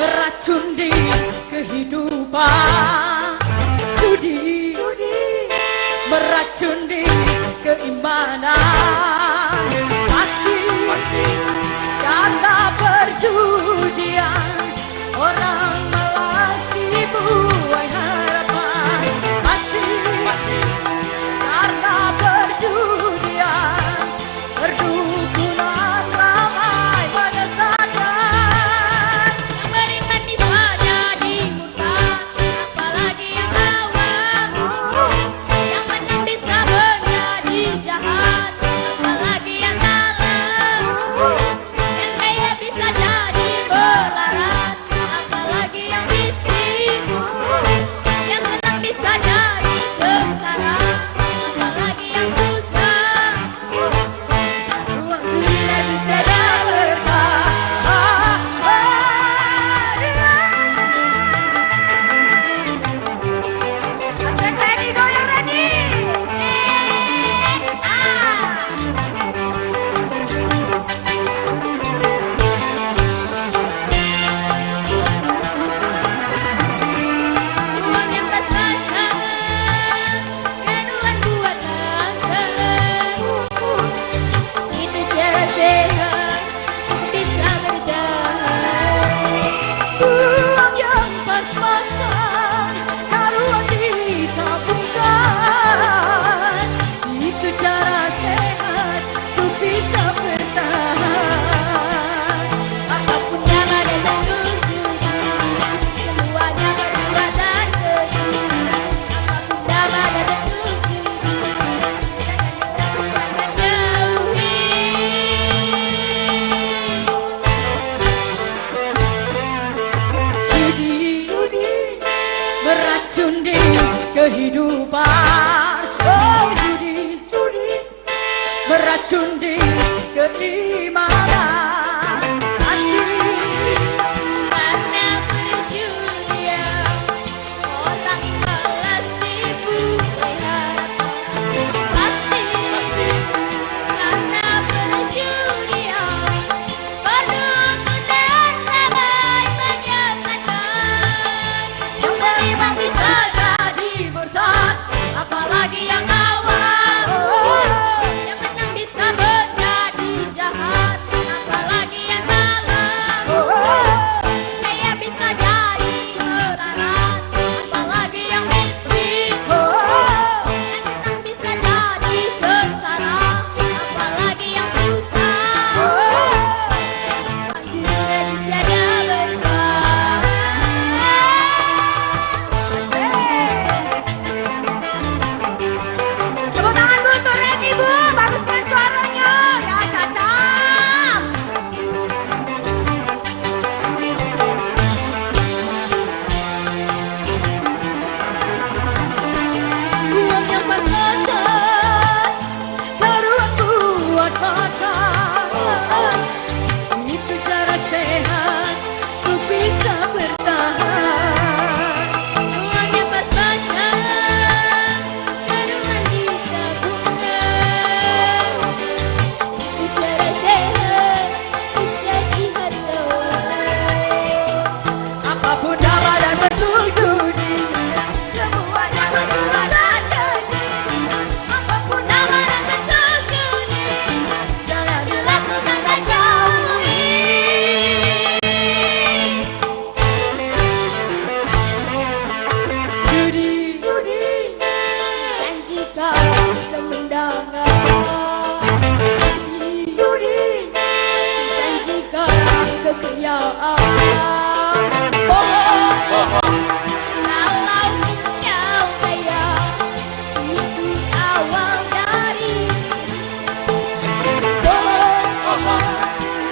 beracun di kehidupan. Judi beracun di keimanan. Pasti karena perjudian orang malas dibuai harapan. Pasti karena perjudian perdukunan ramai menyesatkan. Yang beriman bisa jadi murtad, apalagi yang awam. Yang menang bisa menjadi jahat, apalagi yang dalam. Yang kaya bisa jadi melarat, apalagi yang miskin. Yang senang bisa jadi sengsara, apalagi yang susah. Ruang tidak bisa berkah. Asik, ready, goyang ready. Uang yang pas-pasan, keduan buat langgan. Itu cara sehat, bisa bertahan. Uang yang pas-pasan, taruhan ditabungkan. Itu cara sehat, untuk bisa bertahan. Apapun yang ada dan tujuan, semuanya berbuat dan keji. Apapun yang ada dan tujuan, jangan dilakukan dan jauhi. Judi beracun di kehidupan. Oh, judi beracun di keimanan. Karena perjudian, orang malas dibuai harapan. Pasti karena perjudian, pendukung dan ramai menyesatkan. Yang beriman bisa jadi murtad, apalagi yang awam. Yang menang bisa menjadi jahat, apalagi yang dalam. Kaya bisa jadi melarat, apalagi yang miskin. Yang senang bisa jadi sengsara, apalagi yang susah. Juga tiada berkah. Tepuk tangan Bu, tuh ready Bu, bagus kan suaranya. Ya cacam. Uang yang pas-pasan, taruhan buat makan. Itu cara sehat, untuk bisa bertahan. Uang yang pas-pasan, kandungan ditabungkan. Itu cara sehat, untuk jadi hartawan. Apapun nama dan bentuk judi, semuanya berbuat dan keji. Apapun Nama dan bentuk judi, jangan dilakukan dan jauhi. judi, Janji kau kemenangan. Janji kau kekayaan. Bohong. Kalau kau kaya, itu awal dari bohong.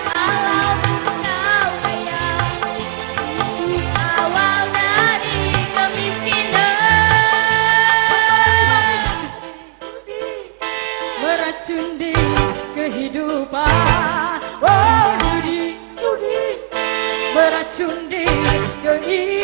Kalau kau kaya, itu awal dari kemiskinan. beracun di kehidupan. Oh, judi beracun di kehidupan.